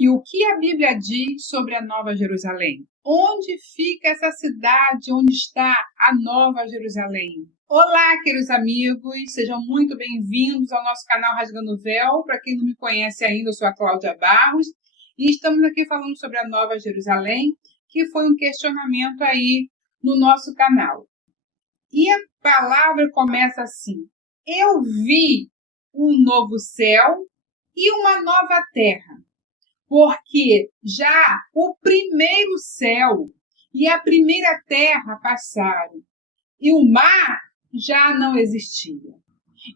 E o que a Bíblia diz sobre a Nova Jerusalém? Onde fica essa cidade? Onde está a Nova Jerusalém? Olá, queridos amigos, sejam muito bem-vindos ao nosso canal Rasgando o Véu. Para quem não me conhece ainda, eu sou a Cláudia Barros e estamos aqui falando sobre a Nova Jerusalém, que foi um questionamento aí no nosso canal. E a palavra começa assim: eu vi um novo céu e uma nova terra. Porque já o primeiro céu e a primeira terra passaram, e o mar já não existia.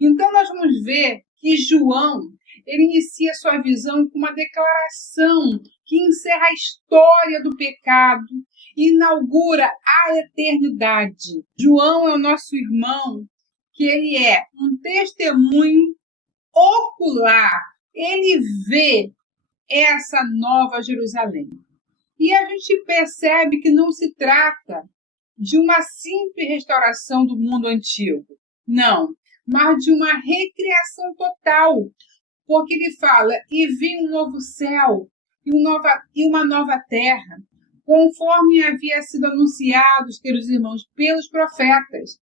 Então, nós vamos ver que João ele inicia sua visão com uma declaração que encerra a história do pecado e inaugura a eternidade. João é o nosso irmão, que ele é um testemunho ocular. Ele vê essa Nova Jerusalém. E a gente percebe que não se trata de uma simples restauração do mundo antigo, não, mas de uma recriação total, porque ele fala, e vi um novo céu e uma nova terra, conforme havia sido anunciado, queridos irmãos, pelos profetas.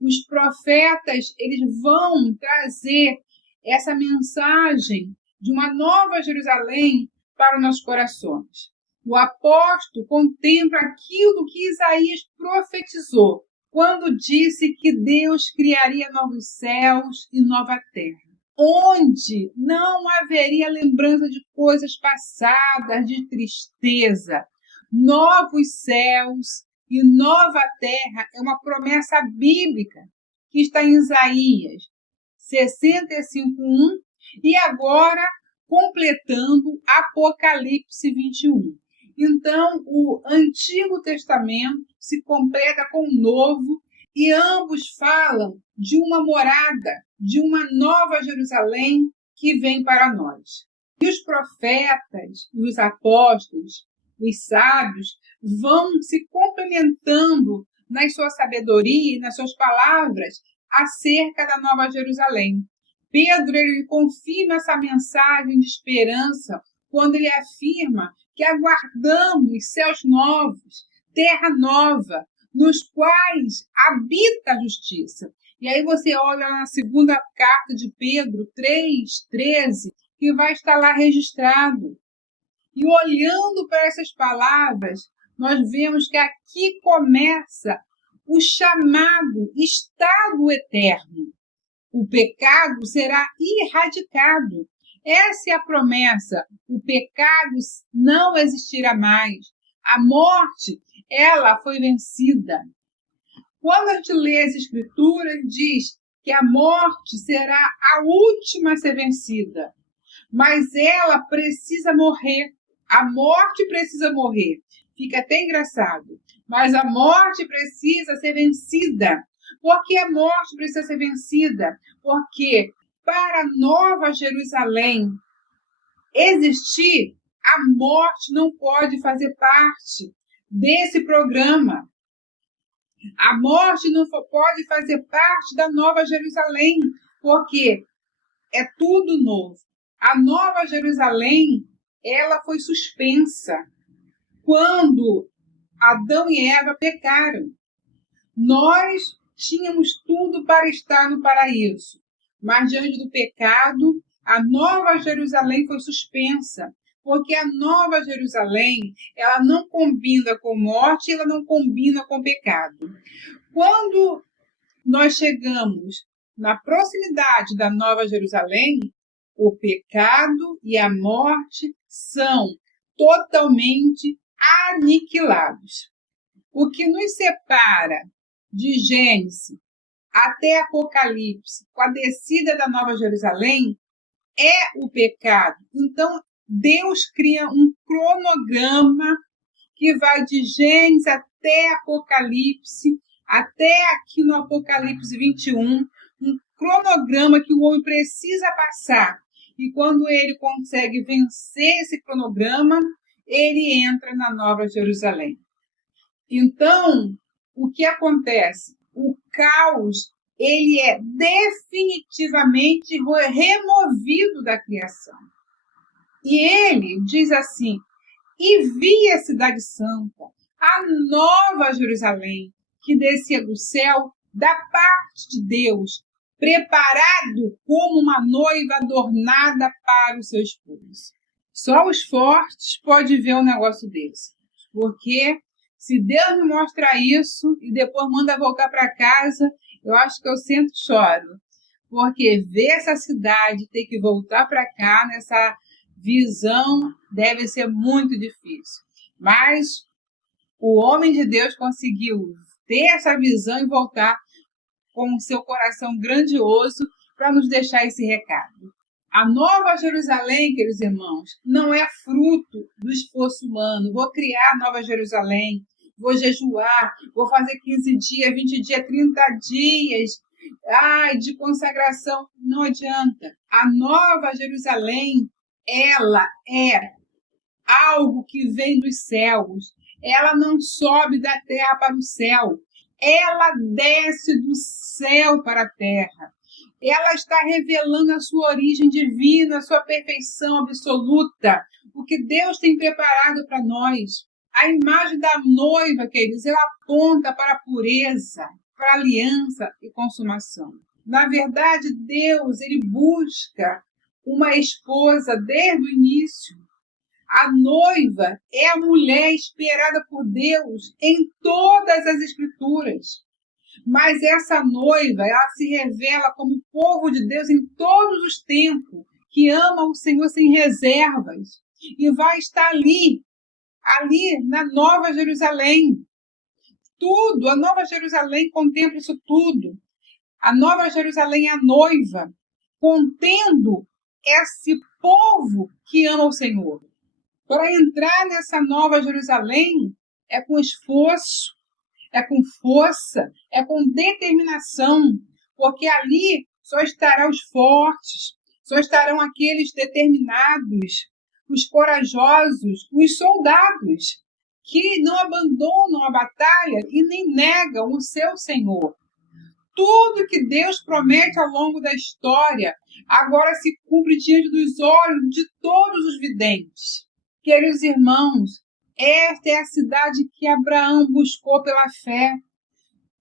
Os profetas, eles vão trazer essa mensagem de uma nova Jerusalém para os nossos corações. O apóstolo contempla aquilo que Isaías profetizou, quando disse que Deus criaria novos céus e nova terra, onde não haveria lembrança de coisas passadas, de tristeza. Novos céus e nova terra é uma promessa bíblica que está em Isaías 65:1 e agora completando Apocalipse 21. Então, o Antigo Testamento se completa com o Novo e ambos falam de uma morada, de uma nova Jerusalém que vem para nós. E os profetas, os apóstolos, os sábios vão se complementando na sua sabedoria e nas suas palavras acerca da Nova Jerusalém. Pedro ele confirma essa mensagem de esperança quando ele afirma que aguardamos céus novos, terra nova, nos quais habita a justiça. E aí você olha na segunda carta de Pedro 3:13, que vai estar lá registrado. E olhando para essas palavras, nós vemos que aqui começa o chamado estado eterno. O pecado será erradicado. Essa é a promessa. O pecado não existirá mais. A morte, ela foi vencida. Quando a gente lê as Escrituras, diz que a morte será a última a ser vencida. Mas ela precisa morrer. A morte precisa morrer. Fica até engraçado. Mas a morte precisa ser vencida. Por que a morte precisa ser vencida? Porque para a Nova Jerusalém existir, a morte não pode fazer parte desse programa. A morte não pode fazer parte da Nova Jerusalém, porque é tudo novo. A Nova Jerusalém, ela foi suspensa quando Adão e Eva pecaram. Nós tínhamos tudo para estar no paraíso, mas diante do pecado, a Nova Jerusalém foi suspensa, porque a Nova Jerusalém, ela não combina com morte, ela não combina com pecado. Quando nós chegamos na proximidade da Nova Jerusalém, o pecado e a morte são totalmente aniquilados. O que nos separa de Gênesis até Apocalipse, com a descida da Nova Jerusalém, é o pecado. Então, Deus cria um cronograma que vai de Gênesis até Apocalipse, até aqui no Apocalipse 21, um cronograma que o homem precisa passar. E quando ele consegue vencer esse cronograma, ele entra na Nova Jerusalém. Então, o que acontece? O caos, ele é definitivamente removido da criação. E ele diz assim: e vi a cidade santa, a nova Jerusalém, que descia do céu da parte de Deus, preparado como uma noiva adornada para o seu esposo. Só os fortes podem ver um negócio desse. Porque se Deus me mostra isso e depois manda voltar para casa, eu acho que eu sento e choro. Porque ver essa cidade, ter que voltar para cá nessa visão, deve ser muito difícil. Mas o homem de Deus conseguiu ter essa visão e voltar com o seu coração grandioso para nos deixar esse recado. A nova Jerusalém, queridos irmãos, não é fruto do esforço humano. Vou criar a nova Jerusalém, vou jejuar, vou fazer 15 dias, 20 dias, 30 dias de consagração. Não adianta. A nova Jerusalém, ela é algo que vem dos céus. Ela não sobe da terra para o céu. Ela desce do céu para a terra. Ela está revelando a sua origem divina, a sua perfeição absoluta, o que Deus tem preparado para nós. A imagem da noiva, queridos, ela aponta para a pureza, para a aliança e consumação. Na verdade, Deus, ele busca uma esposa desde o início. A noiva é a mulher esperada por Deus em todas as Escrituras. Mas essa noiva, ela se revela como povo de Deus em todos os tempos, que ama o Senhor sem reservas. E vai estar ali na Nova Jerusalém. Tudo, a Nova Jerusalém contempla isso tudo. A Nova Jerusalém é a noiva, contendo esse povo que ama o Senhor. Para entrar nessa Nova Jerusalém é com esforço, é com força, é com determinação, porque ali só estarão os fortes, só estarão aqueles determinados, os corajosos, os soldados, que não abandonam a batalha e nem negam o seu Senhor. Tudo que Deus promete ao longo da história agora se cumpre diante dos olhos de todos os videntes. Queridos irmãos, esta é a cidade que Abraão buscou pela fé.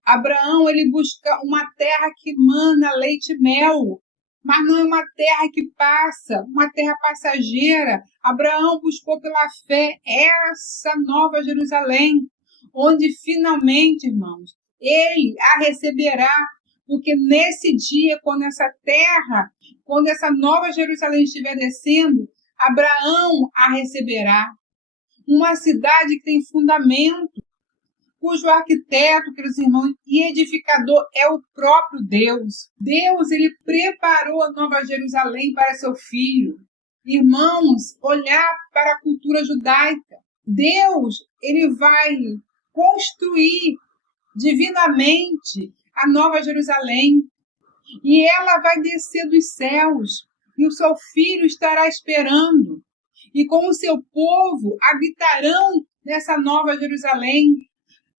Abraão, ele busca uma terra que mana leite e mel, mas não é uma terra que passa, uma terra passageira. Abraão buscou pela fé essa nova Jerusalém, onde finalmente, irmãos, ele a receberá, porque nesse dia, quando essa nova Jerusalém estiver descendo, Abraão a receberá. Uma cidade que tem fundamento, cujo arquiteto, queridos irmãos, e edificador é o próprio Deus. Deus, ele preparou a Nova Jerusalém para seu filho. Irmãos, olhar para a cultura judaica. Deus, ele vai construir divinamente a Nova Jerusalém. E ela vai descer dos céus. E o seu filho estará esperando. E com o seu povo habitarão nessa Nova Jerusalém.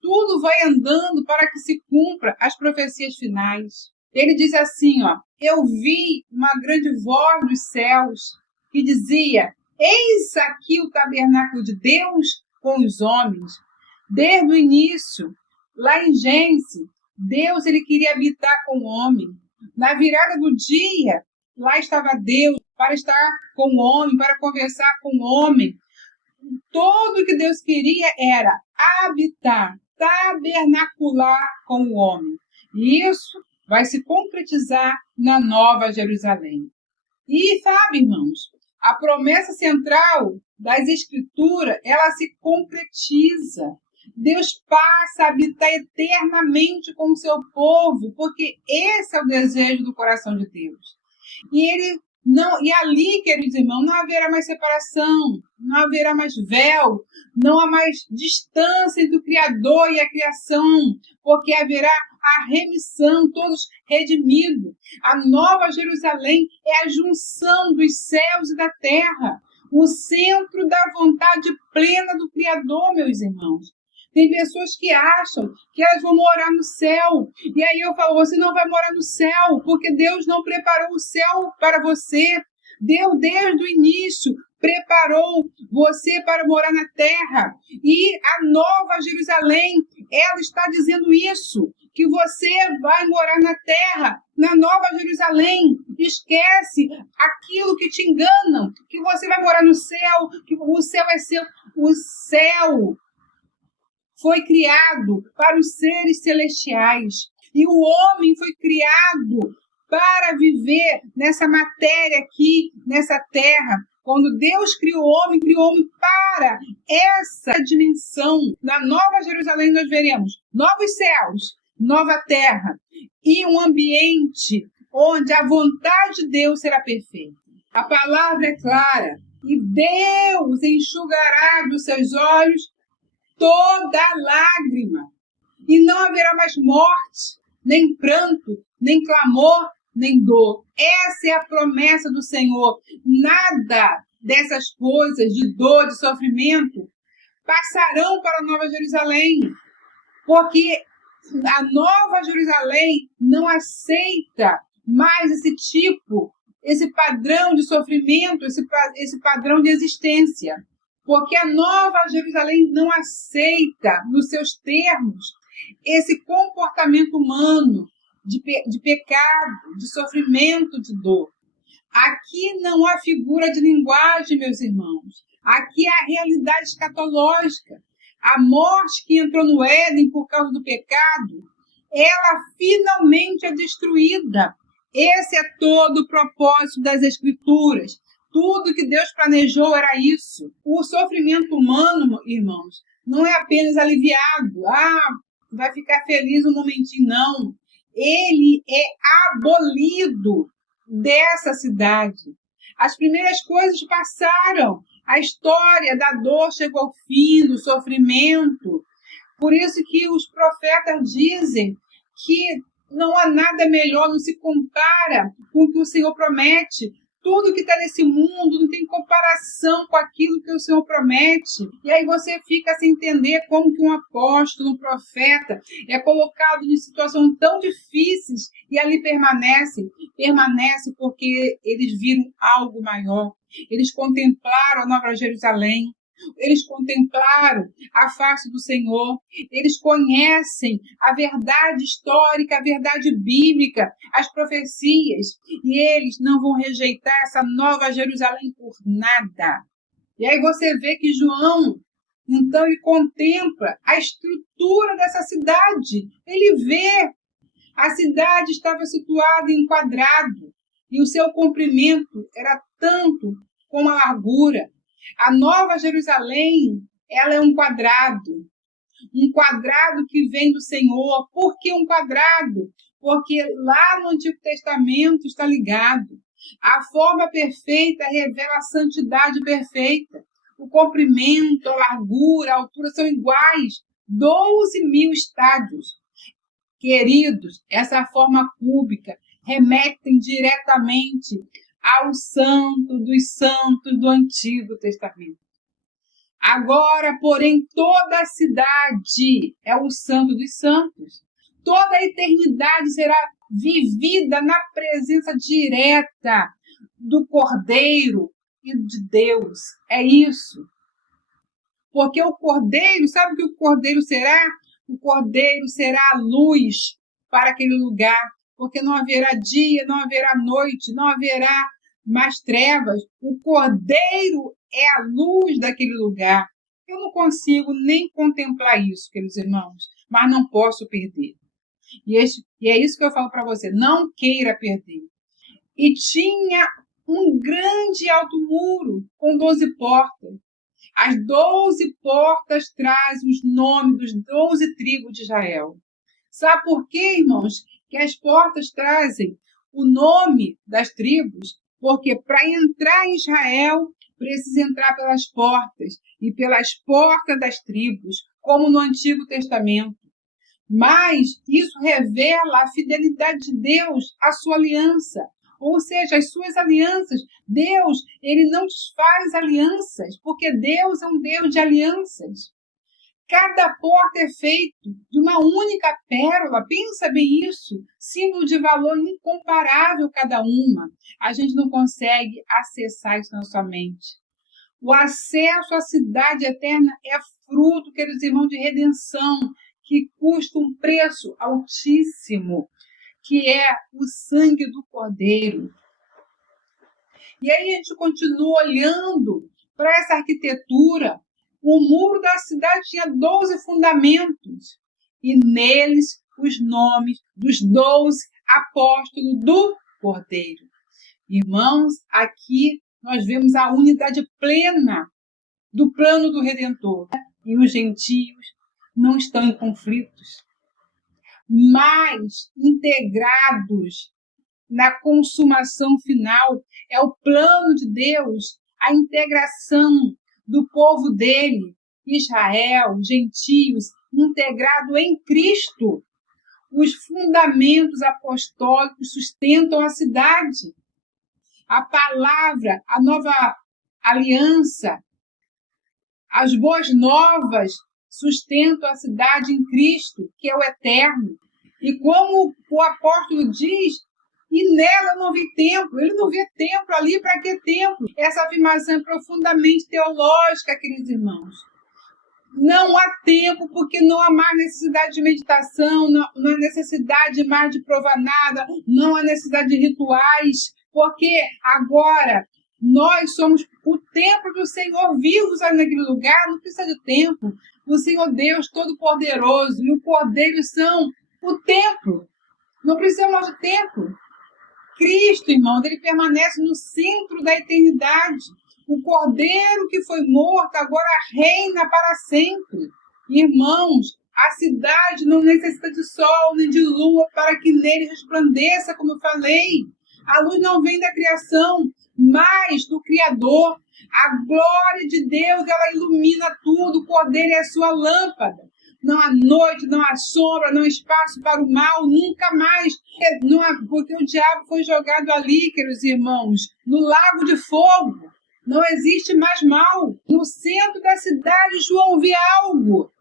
Tudo vai andando para que se cumpra as profecias finais. Ele diz assim, eu vi uma grande voz dos céus que dizia: eis aqui o tabernáculo de Deus com os homens. Desde o início, lá em Gênesis, Deus ele queria habitar com o homem. Na virada do dia, lá estava Deus para estar com o homem, para conversar com o homem. Tudo que Deus queria era habitar, tabernacular com o homem. E isso vai se concretizar na Nova Jerusalém. E sabe, irmãos, a promessa central das Escrituras, ela se concretiza. Deus passa a habitar eternamente com o seu povo, porque esse é o desejo do coração de Deus. E ali, queridos irmãos, não haverá mais separação, não haverá mais véu, não há mais distância entre o Criador e a criação, porque haverá a remissão, todos redimidos. A Nova Jerusalém é a junção dos céus e da terra, o centro da vontade plena do Criador, meus irmãos. Tem pessoas que acham que elas vão morar no céu. E aí eu falo, você não vai morar no céu, porque Deus não preparou o céu para você. Deus, desde o início, preparou você para morar na terra. E a Nova Jerusalém, ela está dizendo isso, que você vai morar na terra, na Nova Jerusalém. Esquece aquilo que te enganam, que você vai morar no céu, que o céu é seu. O céu foi criado para os seres celestiais. E o homem foi criado para viver nessa matéria aqui, nessa terra. Quando Deus criou o homem para essa dimensão. Na Nova Jerusalém nós veremos novos céus, nova terra e um ambiente onde a vontade de Deus será perfeita. A palavra é clara. E Deus enxugará dos seus olhos toda lágrima. E não haverá mais morte, nem pranto, nem clamor, nem dor. Essa é a promessa do Senhor. Nada dessas coisas de dor, de sofrimento, passarão para a Nova Jerusalém. Porque a Nova Jerusalém não aceita mais esse padrão de sofrimento, esse padrão de existência. Porque a Nova Jerusalém não aceita, nos seus termos, esse comportamento humano de pecado, de sofrimento, de dor. Aqui não há figura de linguagem, meus irmãos. Aqui há a realidade escatológica. A morte que entrou no Éden por causa do pecado, ela finalmente é destruída. Esse é todo o propósito das Escrituras. Tudo que Deus planejou era isso. O sofrimento humano, irmãos, não é apenas aliviado. Vai ficar feliz um momentinho, não. Ele é abolido dessa cidade. As primeiras coisas passaram. A história da dor chegou ao fim, do sofrimento. Por isso que os profetas dizem que não há nada melhor, não se compara com o que o Senhor promete. Tudo que está nesse mundo não tem comparação com aquilo que o Senhor promete. E aí você fica sem entender como que um apóstolo, um profeta, é colocado em situações tão difíceis e ali permanece. Permanece porque eles viram algo maior. Eles contemplaram a Nova Jerusalém. Eles contemplaram a face do Senhor, eles conhecem a verdade histórica, a verdade bíblica, as profecias, e eles não vão rejeitar essa Nova Jerusalém por nada. E aí você vê que João, então, ele contempla a estrutura dessa cidade. Ele vê, a cidade estava situada em quadrado, e o seu comprimento era tanto como a largura. A Nova Jerusalém, ela é um quadrado que vem do Senhor. Por que um quadrado? Porque lá no Antigo Testamento está ligado. A forma perfeita revela a santidade perfeita. O comprimento, a largura, a altura são iguais. 12.000 estádios. Queridos, essa forma cúbica remetem diretamente ao santo dos santos do Antigo Testamento. Agora, porém, toda a cidade é o santo dos santos. Toda a eternidade será vivida na presença direta do Cordeiro e de Deus. É isso. Porque o Cordeiro, sabe o que o Cordeiro será? O Cordeiro será a luz para aquele lugar. Porque não haverá dia, não haverá noite, não haverá mais trevas. O Cordeiro é a luz daquele lugar. Eu não consigo nem contemplar isso, queridos irmãos, mas não posso perder. E é isso que eu falo para você, não queira perder. E tinha um grande alto muro com 12 portas. As 12 portas trazem os nomes dos 12 tribos de Israel. Sabe por quê, irmãos, que as portas trazem o nome das tribos? Porque para entrar em Israel, precisa entrar pelas portas, e pelas portas das tribos, como no Antigo Testamento. Mas isso revela a fidelidade de Deus à sua aliança, ou seja, as suas alianças. Deus, ele não desfaz alianças, porque Deus é um Deus de alianças. Cada porta é feita de uma única pérola. Pensa bem isso. Símbolo de valor incomparável cada uma. A gente não consegue acessar isso na sua mente. O acesso à cidade eterna é fruto, queridos irmãos, de redenção, que custa um preço altíssimo, que é o sangue do Cordeiro. E aí a gente continua olhando para essa arquitetura. O muro da cidade tinha 12 fundamentos, e neles os nomes dos 12 apóstolos do Cordeiro. Irmãos, aqui nós vemos a unidade plena do plano do Redentor. E os gentios não estão em conflitos, mas integrados na consumação final. É o plano de Deus, a integração do povo dele, Israel, gentios, integrado em Cristo. Os fundamentos apostólicos sustentam a cidade. A palavra, a nova aliança, as boas novas sustentam a cidade em Cristo, que é o eterno. E como o apóstolo diz, e nela não vi templo. Ele não vê templo ali, para que templo? Essa afirmação é profundamente teológica, queridos irmãos. Não há tempo, porque não há mais necessidade de meditação, não há necessidade mais de provar nada, não há necessidade de rituais, porque agora nós somos o templo do Senhor, vivos ali naquele lugar, não precisa de templo. O Senhor Deus Todo-Poderoso e o Cordeiro são o templo. Não precisamos de templo. Cristo, irmãos, ele permanece no centro da eternidade. O Cordeiro que foi morto agora reina para sempre. Irmãos, a cidade não necessita de sol nem de lua para que nele resplandeça, como eu falei. A luz não vem da criação, mas do Criador. A glória de Deus, ela ilumina tudo. O Cordeiro é a sua lâmpada. Não há noite, não há sombra, não há espaço para o mal, nunca mais. Porque o diabo foi jogado ali, queridos irmãos, no lago de fogo. Não existe mais mal. No centro da cidade, João vê algo.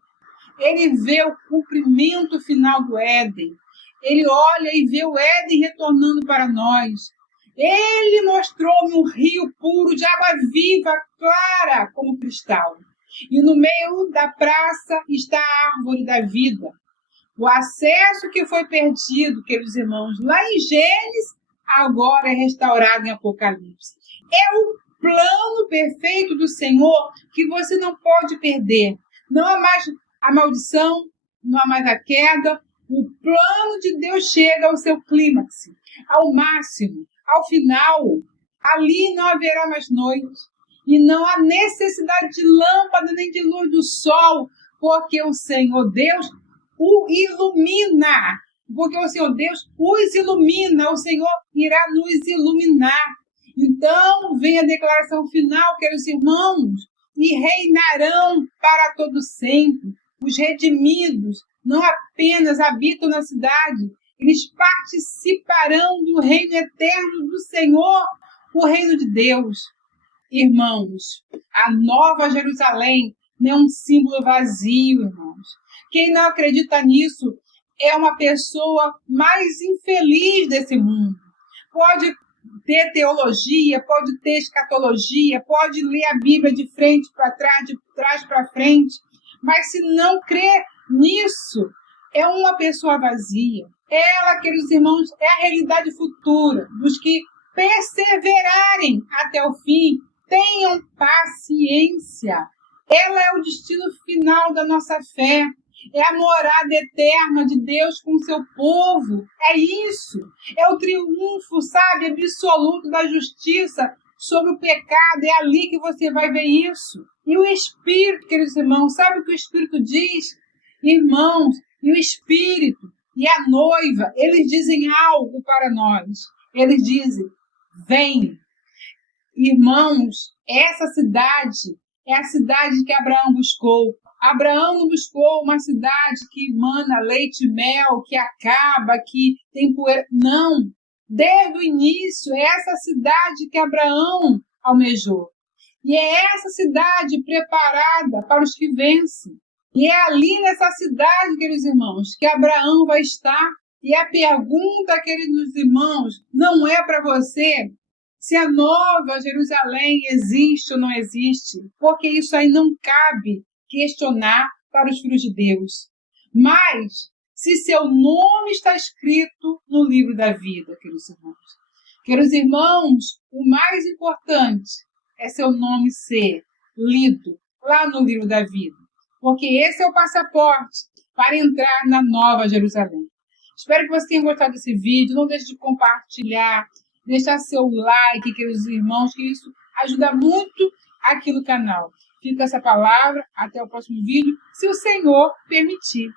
Ele vê o cumprimento final do Éden. Ele olha e vê o Éden retornando para nós. Ele mostrou-me um rio puro de água viva, clara como cristal. E no meio da praça está a árvore da vida. O acesso que foi perdido, queridos irmãos, lá em Gênesis, agora é restaurado em Apocalipse. É o plano perfeito do Senhor que você não pode perder. Não há mais a maldição, não há mais a queda. O plano de Deus chega ao seu clímax, ao máximo, ao final. Ali não haverá mais noite. E não há necessidade de lâmpada nem de luz do sol, porque o Senhor Deus o ilumina. Porque o Senhor Deus os ilumina, o Senhor irá nos iluminar. Então, vem a declaração final, queridos irmãos, e reinarão para todo sempre. Os redimidos não apenas habitam na cidade, eles participarão do reino eterno do Senhor, o reino de Deus. Irmãos, a Nova Jerusalém não é um símbolo vazio, irmãos. Quem não acredita nisso é uma pessoa mais infeliz desse mundo. Pode ter teologia, pode ter escatologia, pode ler a Bíblia de frente para trás, de trás para frente, mas se não crê nisso, é uma pessoa vazia. Ela, queridos irmãos, é a realidade futura dos que perseverarem até o fim. Tenham paciência. Ela é o destino final da nossa fé. É a morada eterna de Deus com o seu povo. É isso. É o triunfo, sabe, absoluto da justiça sobre o pecado. É ali que você vai ver isso. E o Espírito, queridos irmãos, sabe o que o Espírito diz? Irmãos, e o Espírito e a noiva, eles dizem algo para nós. Eles dizem, vem. Irmãos, essa cidade é a cidade que Abraão buscou. Abraão não buscou uma cidade que emana leite e mel, que acaba, que tem poeira. Não. Desde o início, é essa cidade que Abraão almejou. E é essa cidade preparada para os que vencem. E é ali nessa cidade, queridos irmãos, que Abraão vai estar. E a pergunta, queridos irmãos, não é para você se a Nova Jerusalém existe ou não existe, porque isso aí não cabe questionar para os filhos de Deus. Mas, se seu nome está escrito no livro da vida, queridos irmãos. Queridos irmãos, o mais importante é seu nome ser lido lá no livro da vida, porque esse é o passaporte para entrar na Nova Jerusalém. Espero que você tenha gostado desse vídeo. Não deixe de compartilhar, deixar seu like, queridos irmãos, que isso ajuda muito aqui no canal. Fica essa palavra. Até o próximo vídeo, se o Senhor permitir.